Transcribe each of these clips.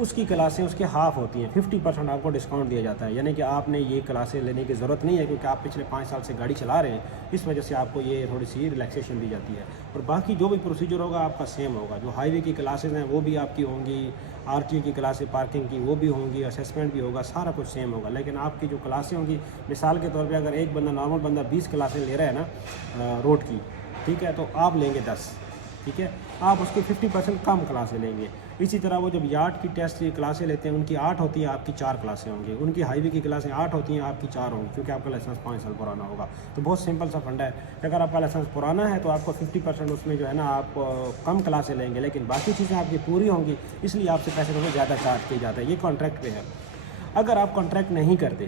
اس کی کلاسیں اس کے ہاف ہوتی ہیں، 50% آپ کو ڈسکاؤنٹ دیا جاتا ہے، یعنی کہ آپ نے یہ کلاسیں لینے کی ضرورت نہیں ہے کیونکہ آپ پچھلے 5 سال سے گاڑی چلا رہے ہیں، اس وجہ سے آپ کو یہ تھوڑی سی ریلیکسیشن دی جاتی ہے۔ اور باقی جو بھی پروسیجر ہوگا آپ کا سیم ہوگا، جو ہائی وے کی کلاسز ہیں وہ بھی آپ کی ہوں گی، آر ٹی او کی کلاسیں پارکنگ کی وہ بھی ہوں گی، اسیسمنٹ بھی ہوگا، سارا کچھ سیم ہوگا، لیکن آپ کی جو کلاسیں ہوں گی، مثال کے طور پہ اگر ایک بندہ نارمل بندہ 20 کلاسیں لے رہا ہے نا روڈ کی، ٹھیک ہے، تو آپ لیں گے 10، ٹھیک ہے، آپ اس کی 50% کم کلاسیں لیں گے۔ اسی طرح وہ جب یارڈ کی ٹیسٹ کی کلاسیں لیتے ہیں ان کی 8 ہوتی ہیں، آپ کی 4 کلاسیں ہوں گی، ان کی ہائی وے کی کلاسیں 8 ہوتی ہیں، آپ کی 4 ہوں گی، کیونکہ آپ کا لائسنس 5 سال پرانا ہوگا۔ تو بہت سمپل سا فنڈا ہے کہ اگر آپ کا لائسنس پرانا ہے تو آپ کو 50% اس میں جو ہے نا آپ کم کلاسیں لیں گے، لیکن باقی چیزیں آپ کی پوری ہوں گی، اس لیے آپ سے پیسے تھوڑے زیادہ چارج کیا جاتا ہے، یہ کانٹریکٹ پہ ہے۔ اگر آپ کانٹریکٹ نہیں کرتے،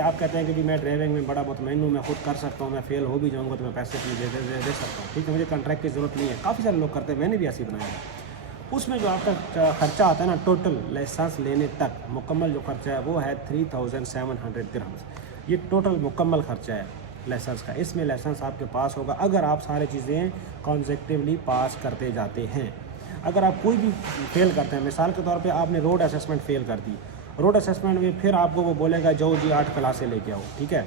آپ کہتے ہیں کہ جی میں ڈرائیونگ میں بڑا مطمئن ہوں، میں خود کر سکتا ہوں، میں فیل ہو بھی جاؤں گا تو میں پیسے اپنے دے سکتا ہوں، ٹھیک ہے، مجھے کانٹریکٹ کی ضرورت نہیں ہے، کافی سارے لوگ کرتے ہیں، میں نے بھی ایسے بنایا ہے۔ اس میں جو آپ کا خرچہ آتا ہے نا ٹوٹل لائسنس لینے تک مکمل جو خرچہ ہے وہ ہے 3700 درہمز، یہ ٹوٹل مکمل خرچہ ہے لائسنس کا۔ اس میں لائسنس آپ کے پاس ہوگا اگر آپ سارے چیزیں کانزیکٹیولی پاس کرتے جاتے ہیں۔ اگر آپ کوئی بھی فیل کرتے ہیں، مثال کے طور پہ آپ نے روڈ اسیسمنٹ فیل کر دی، روڈ اسیسمنٹ میں پھر آپ کو وہ بولے گا جو جی 8 کلاسیں لے کے آؤ، ٹھیک ہے،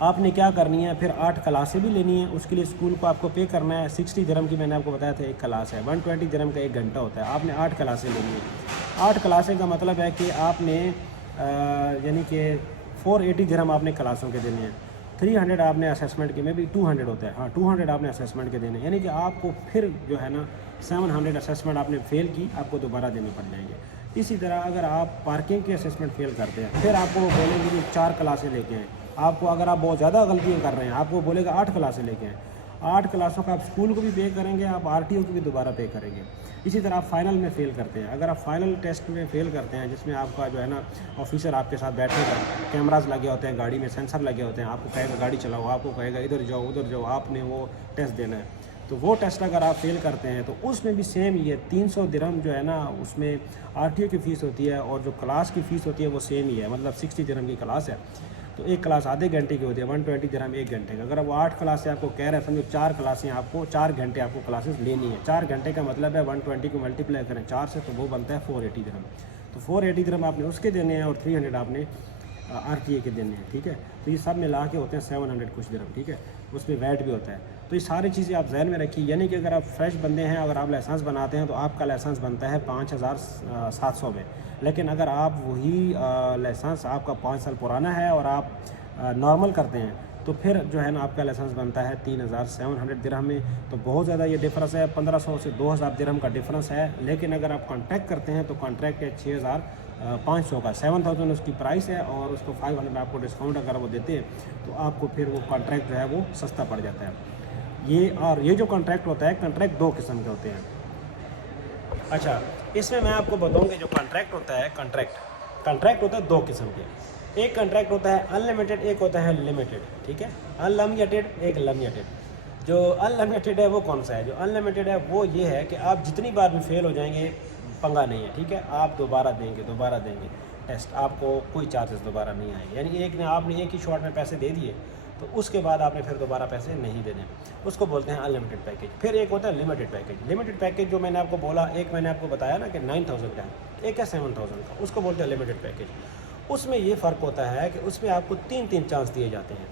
آپ نے کیا کرنی ہے، پھر 8 کلاسیں بھی لینی ہیں، اس کے لیے اسکول کو آپ کو پے کرنا ہے، 60 درہم کی میں نے آپ کو بتایا تھا ایک کلاس ہے، 120 درہم کا 1 گھنٹہ ہوتا ہے، آپ نے 8 کلاسیں لینی ہیں۔ 8 کلاسیں کا مطلب ہے کہ آپ نے یعنی کہ 480 درہم آپ نے کلاسوں کے دینے ہیں، 300 آپ نے اسیسمنٹ کے میں بھی 200 ہوتا ہے، ہاں 200 آپ نے اسیسمنٹ کے دینے ہیں، یعنی کہ آپ کو پھر جو ہے نا 700 اسیسمنٹ آپ نے فیل کی، آپ کو دوبارہ دینے پڑ جائیں گے۔ اسی طرح اگر آپ پارکنگ کے اسیسمنٹ فیل کرتے ہیں، پھر آپ کو وہ بولیں گے کہ 4 کلاسیں لے کے آئیں، آپ کو اگر آپ بہت زیادہ غلطیاں کر رہے ہیں آپ کو بولے گا 8 کلاسیں لے کے آئیں، 8 کلاسوں کا آپ اسکول کو بھی پے کریں گے، آپ آر ٹی او کو بھی دوبارہ پے کریں گے۔ اسی طرح آپ فائنل میں فیل کرتے ہیں، اگر آپ فائنل ٹیسٹ میں فیل کرتے ہیں جس میں آپ کا جو ہے نا آفیسر آپ کے ساتھ بیٹھے گا، کیمراز لگے ہوتے ہیں گاڑی میں، سینسر لگے ہوتے ہیں، آپ کو کہے گا گاڑی چلاؤ، آپ کو کہے گا ادھر جاؤ ادھر جاؤ، آپ نے وہ ٹیسٹ دینا ہے، تو وہ ٹیسٹ اگر آپ فیل کرتے ہیں تو اس میں بھی سیم ہی ہے، 300 درہم جو ہے نا اس میں آر ٹی او کی فیس ہوتی ہے اور جو کلاس کی فیس ہوتی ہے وہ سیم ہی ہے، مطلب 60 درہم کی کلاس ہے، تو ایک کلاس آدھے گھنٹے کی ہوتی ہے، 120 درہم 1 گھنٹے کا۔ اگر وہ 8 کلاسیں آپ کو کہہ رہے ہیں، سمجھو 4 کلاسیں آپ کو 4 گھنٹے آپ کو کلاسز لینی ہے، 4 گھنٹے کا مطلب ہے 120 کو ملٹیپلائی کریں 4 سے تو وہ بنتا ہے 480 درہم، تو 480 درہم آپ نے اس کے دینے ہیں اور 300 آپ نے آر ٹی اے کے دینے ہیں، ٹھیک ہے، تو یہ سب ملا کے ہوتے ہیں 700 کچھ درہم، ٹھیک ہے، اس میں ویٹ بھی ہوتا ہے۔ تو یہ ساری چیزیں آپ ذہن میں رکھیے، یعنی کہ اگر آپ فریش بندے ہیں، اگر آپ لائسنس بناتے ہیں تو آپ کا لائسنس بنتا ہے 5700 میں، لیکن اگر آپ وہی لائسنس آپ کا 5 سال پرانا ہے اور آپ نارمل کرتے ہیں تو پھر جو ہے نا آپ کا لائسنس بنتا ہے 3700 درہم میں، تو بہت زیادہ یہ ڈفرینس ہے، 1500 سے 2000 درہم کا ڈفرینس ہے، لیکن اگر آپ کانٹریکٹ کرتے ہیں تو کانٹریکٹ ہے 6500 کا، 7000 اس کی پرائس ہے اور اس کو 500 آپ کو ڈسکاؤنٹ اگر وہ دیتے ہیں تو آپ کو پھر وہ کانٹریکٹ جو ہے وہ سستا پڑ جاتا ہے۔ یہ جو کانٹریکٹ ہوتا ہے، کانٹریکٹ 2 قسم کے ہوتے ہیں۔ اچھا، اس میں آپ کو بتاؤں کہ جو کانٹریکٹ ہوتا ہے، کانٹریکٹ ہوتا ہے 2 قسم کے، ایک کانٹریکٹ ہوتا ہے ان لمیٹڈ، ایک ہوتا ہے لمیٹڈ، ٹھیک ہے، ان لمیٹڈ ایک لمیٹڈ۔ جو ان لمیٹڈ ہے وہ کون سا ہے؟ جو ان لمیٹڈ ہے وہ یہ ہے کہ آپ جتنی بار بھی فیل ہو جائیں گے پنگا نہیں ہے، ٹھیک ہے، آپ دوبارہ دیں گے ٹیسٹ، آپ کو کوئی چارجز دوبارہ نہیں آئیں گے، یعنی آپ نے ایک ہی شاٹ میں پیسے دے دیے تو اس کے بعد آپ نے پھر دوبارہ پیسے نہیں دینے، اس کو بولتے ہیں ان لمیٹڈ پیکیج۔ پھر ایک ہوتا ہے لمیٹڈ پیکیج، لمیٹڈ پیکیج جو میں نے آپ کو بولا، ایک میں نے آپ کو بتایا نا کہ 9000 کا ہے، ایک ہے 7000 کا، اس کو بولتے ہیں لمیٹڈ پیکیج۔ اس میں یہ فرق ہوتا ہے کہ اس میں آپ کو 3 چانس دیے جاتے ہیں،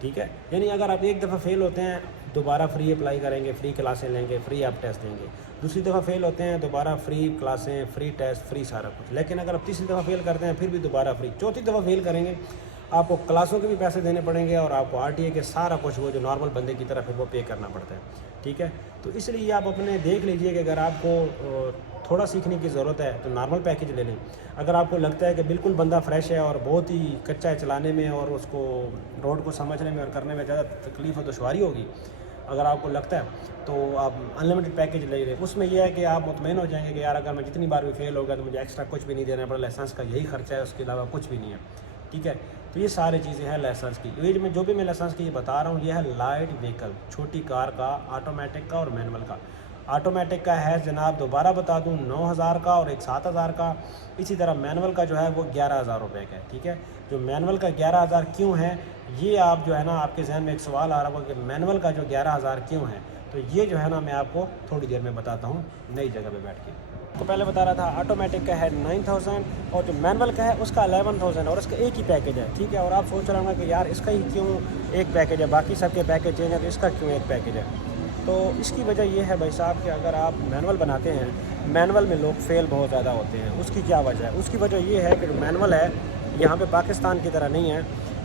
ٹھیک ہے، یعنی اگر آپ ایک دفعہ فیل ہوتے ہیں دوبارہ فری اپلائی کریں گے، فری کلاسیں لیں گے، فری آپ ٹیسٹ دیں گے، دوسری دفعہ فیل ہوتے ہیں دوبارہ فری کلاسیں، فری ٹیسٹ، فری سارا کچھ، لیکن اگر آپ تیسری دفعہ فیل کرتے ہیں پھر بھی دوبارہ فری، چوتھی دفعہ فیل کریں گے آپ کو کلاسوں کے بھی پیسے دینے پڑیں گے اور آپ کو آر ٹی اے کے سارا کچھ وہ جو نارمل بندے کی طرف ہے وہ پے کرنا پڑتا ہے، ٹھیک ہے۔ تو اس لیے آپ اپنے دیکھ لیجئے کہ اگر آپ کو تھوڑا سیکھنے کی ضرورت ہے تو نارمل پیکیج لے لیں، اگر آپ کو لگتا ہے کہ بالکل بندہ فریش ہے اور بہت ہی کچا ہے چلانے میں اور اس کو روڈ کو سمجھنے میں اور کرنے میں زیادہ تکلیف اور دشواری ہوگی، اگر آپ کو لگتا ہے تو آپ ان لمیٹڈ پیکیج لے لیں۔ اس میں یہ ہے کہ آپ مطمئن ہو جائیں گے کہ یار اگر میں جتنی بار بھی فیل ہوگا تو مجھے ایکسٹرا کچھ بھی نہیں دینا پڑا، لائسنس کا یہی خرچہ ہے، اس کے علاوہ کچھ بھی نہیں ہے، ٹھیک ہے۔ تو یہ ساری چیزیں ہیں لائسنس کی۔ یہ جو بھی میں لائسنس کی یہ بتا رہا ہوں یہ ہے لائٹ وہیکل، چھوٹی کار کا، آٹومیٹک کا اور مینول کا۔ آٹومیٹک کا ہے جناب دوبارہ بتا دوں 9000 کا اور ایک 7000 کا، اسی طرح مینول کا جو ہے وہ 11000 روپے کا ہے، ٹھیک ہے۔ جو مینول کا 11000 کیوں ہے، یہ آپ جو ہے نا آپ کے ذہن میں ایک سوال آ رہا ہوگا کہ مینول کا جو 11000 کیوں ہے، تو یہ جو ہے نا میں آپ کو تھوڑی دیر میں بتاتا ہوں نئی جگہ پہ بیٹھ کے۔ کو پہلے بتا رہا تھا آٹومیٹک کا ہے 9000 اور جو مینول کا ہے اس کا 11000 اور اس کا ایک ہی پیکیج ہے، ٹھیک ہے. اور آپ سوچ رہے ہوں گے کہ یار اس کا ہی کیوں ایک پیکیج ہے، باقی سب کے پیکیج چینج ہے تو اس کا کیوں ایک پیکیج ہے. تو اس کی وجہ یہ ہے بھائی صاحب کہ اگر آپ مینول بناتے ہیں، مینول میں لوگ فیل بہت زیادہ ہوتے ہیں. اس کی کیا وجہ ہے؟ اس کی وجہ یہ ہے کہ جو مینول ہے یہاں پہ پاکستان کی طرح نہیں ہے.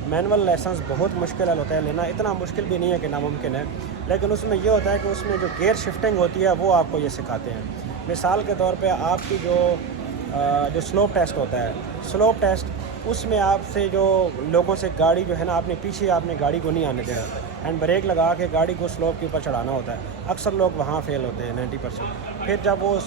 مینول لائسنس بہت مشکل ہوتا ہے لینا، اتنا مشکل بھی نہیں ہے کہ ناممکن ہے، لیکن اس میں یہ ہوتا ہے کہ اس میں جو گیئر شفٹنگ ہوتی ہے وہ آپ کو یہ سکھاتے ہیں. مثال کے طور پہ آپ کی جو سلوپ ٹیسٹ ہوتا ہے، سلوپ ٹیسٹ اس میں آپ سے جو لوگوں سے گاڑی جو ہے نا اپنے پیچھے آپ نے گاڑی کو نہیں آنے دینا ہوتا ہے، ہینڈ بریک لگا کے گاڑی کو سلوپ کے اوپر چڑھانا ہوتا ہے. اکثر لوگ وہاں فیل ہوتے ہیں 90%. پھر جب وہ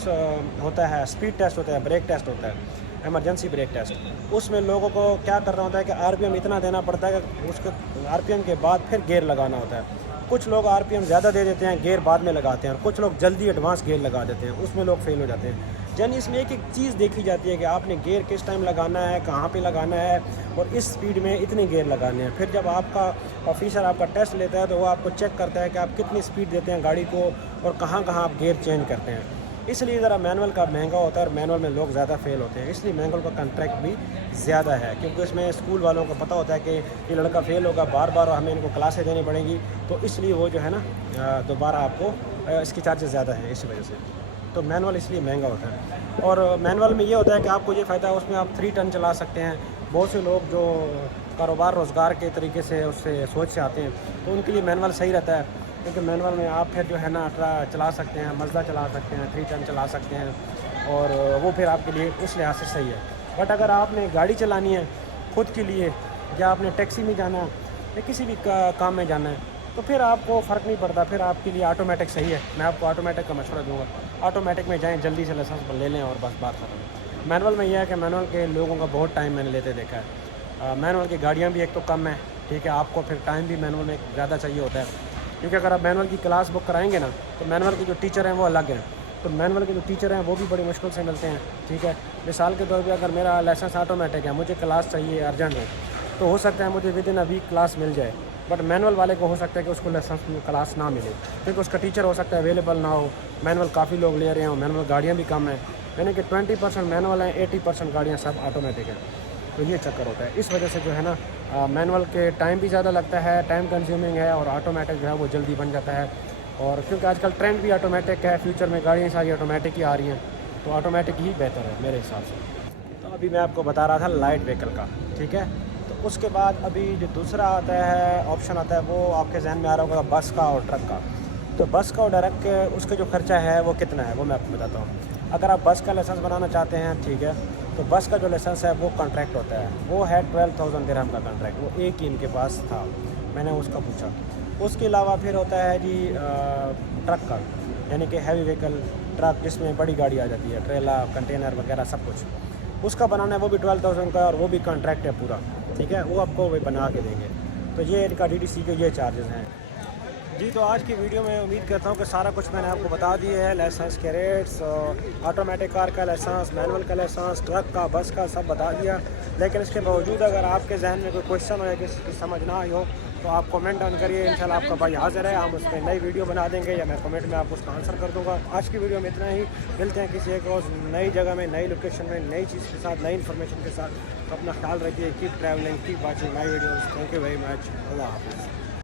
ہوتا ہے اسپیڈ ٹیسٹ ہوتا ہے، بریک ٹیسٹ ہوتا ہے، ایمرجنسی بریک ٹیسٹ، اس میں لوگوں کو کیا کرنا ہوتا ہے کہ آر پی ایم اتنا دینا پڑتا ہے کہ اس کے آر پی ایم کے بعد پھر گیئر لگانا ہوتا ہے. کچھ لوگ آر پی ایم زیادہ دے دیتے ہیں، گیئر بعد میں لگاتے ہیں، اور کچھ لوگ جلدی ایڈوانس گیئر لگا دیتے ہیں، اس میں لوگ فیل ہو جاتے ہیں. یعنی اس میں ایک ایک چیز دیکھی جاتی ہے کہ آپ نے گیئر کس ٹائم لگانا ہے، کہاں پہ لگانا ہے، اور اس سپیڈ میں اتنے گیئر لگانے ہیں. پھر جب آپ کا آفیسر آپ کا ٹیسٹ لیتا ہے تو وہ آپ کو چیک کرتا ہے کہ آپ کتنی سپیڈ دیتے ہیں گاڑی کو اور کہاں کہاں آپ گیئر چینج کرتے ہیں. اس لیے ذرا مینول کا مہنگا ہوتا ہے اور مینول میں لوگ زیادہ فیل ہوتے ہیں. اس لیے مینول کا کنٹریکٹ بھی زیادہ ہے، کیونکہ اس میں اسکول والوں کو پتہ ہوتا ہے کہ یہ لڑکا فیل ہوگا، بار بار ہمیں ان کو کلاسیں دینی پڑیں گی، تو اس لیے وہ جو ہے نا دوبارہ آپ کو اس کی چارجز زیادہ ہیں اسی وجہ سے. تو مینول اس لیے مہنگا ہوتا ہے. اور مینول میں یہ ہوتا ہے کہ آپ کو یہ فائدہ ہے، اس میں آپ 3 ٹن چلا سکتے ہیں. بہت سے لوگ جو کاروبار روزگار کے طریقے سے اس سے سوچ سے آتے ہیں تو ان کے لیے مینول صحیح رہتا ہے، کیونکہ مینول میں آپ پھر جو ہے نا چلا سکتے ہیں، مزدہ چلا سکتے ہیں، 3 ٹن چلا سکتے ہیں، اور وہ پھر آپ کے لیے اس لحاظ سے صحیح ہے. بٹ اگر آپ نے گاڑی چلانی ہے خود کے لیے، یا آپ نے ٹیکسی میں جانا ہے یا کسی بھی کام میں جانا ہے، تو پھر آپ کو فرق نہیں پڑتا، پھر آپ کے لیے آٹومیٹک صحیح ہے. میں آپ کو آٹومیٹک کا مشورہ دوں گا، آٹومیٹک میں جائیں، جلدی سے لائسنس لے لیں اور بس بات ختم. مینول میں یہ ہے کہ مینول کے لوگوں کا بہت ٹائم میں نے لیتے دیکھا ہے. مینول کی گاڑیاں بھی ایک تو کم ہیں، ٹھیک ہے، آپ کو پھر ٹائم بھی مینول میں زیادہ چاہیے ہوتا ہے، کیونکہ اگر آپ مینول کی کلاس بک کرائیں گے نا تو مینول کے جو ٹیچر ہیں وہ الگ ہیں، تو مینول کے جو ٹیچر ہیں وہ بھی بڑی مشکل سے ملتے ہیں. ٹھیک ہے، مثال کے طور پہ اگر میرا لائسنس آٹومیٹک ہے، مجھے کلاس چاہیے ارجنٹ ہے، تو ہو سکتا ہے مجھے ود ان ویک کلاس مل جائے. بٹ مینول والے کو ہو سکتا ہے کہ اس کو لائسنس کلاس نہ ملے، کیونکہ اس کا ٹیچر ہو سکتا ہے اویلیبل نہ ہو. مینول کافی لوگ لے رہے ہوں، مینول گاڑیاں بھی کم ہیں، یعنی کہ 20% مینول ہیں، 80% گاڑیاں سب آٹومیٹک ہیں. تو یہ چکر ہوتا ہے. اس وجہ سے جو ہے نا مینول کے ٹائم بھی زیادہ لگتا ہے، ٹائم کنزیومنگ ہے، اور آٹومیٹک جو ہے وہ جلدی بن جاتا ہے. اور کیونکہ آج کل ٹرینڈ بھی آٹومیٹک ہے، فیوچر میں گاڑیاں ساری آٹومیٹک ہی آ رہی ہیں، تو آٹومیٹک ہی بہتر ہے میرے حساب سے. تو ابھی میں آپ کو بتا رہا تھا لائٹ وہیکل کا، ٹھیک ہے. تو اس کے بعد ابھی جو دوسرا آتا ہے آپشن آتا ہے وہ آپ کے ذہن میں آ رہا ہوگا بس کا اور ٹرک کا. تو بس کا اور ٹرک کے اس کا جو خرچہ ہے وہ کتنا ہے وہ میں آپ کو بتاتا ہوں. اگر آپ بس کا لائسنس بنانا چاہتے ہیں، ٹھیک ہے، تو بس کا جو لائسنس ہے وہ کانٹریکٹ ہوتا ہے، وہ ہے 12,000 درہم کا کانٹریکٹ. وہ ایک ہی ان کے پاس تھا، میں نے اس کا پوچھا. اس کے علاوہ پھر ہوتا ہے جی ٹرک کا، یعنی کہ ہیوی وہیکل ٹرک جس میں بڑی گاڑی آ جاتی ہے، ٹریلا، کنٹینر وغیرہ سب کچھ، اس کا بنانا ہے وہ بھی 12,000 کا، اور وہ بھی کانٹریکٹ ہے پورا. ٹھیک ہے، وہ آپ کو بنا کے دیں گے. تو یہ ان کا DTC کے یہ چارجز ہیں جی. تو آج کی ویڈیو میں امید کرتا ہوں کہ سارا کچھ میں نے آپ کو بتا دیا ہے. لائسنس کے ریٹس، آٹومیٹک کار کا لائسنس، مینول کا لائسنس، ٹرک کا، بس کا، سب بتا دیا. لیکن اس کے باوجود اگر آپ کے ذہن میں کوئی کوشچن ہو یا کسی کی سمجھ نہ آئی ہو تو آپ کمنٹ ڈاؤن کریے. انشاءاللہ آپ کا بھائی حاضر ہے، ہم اس پہ نئی ویڈیو بنا دیں گے، یا میں کمنٹ میں آپ کو اس کا آنسر کر دوں گا. آج کی ویڈیو میں اتنا ہی. ملتے ہیں کسی ایک اور نئی جگہ میں، نئی لوکیشن میں، نئی چیز کے ساتھ، نئی انفارمیشن کے ساتھ. تو اپنا خیال رکھیے. Keep travelling, keep watching my videos. Thank you very much. اللہ حافظ.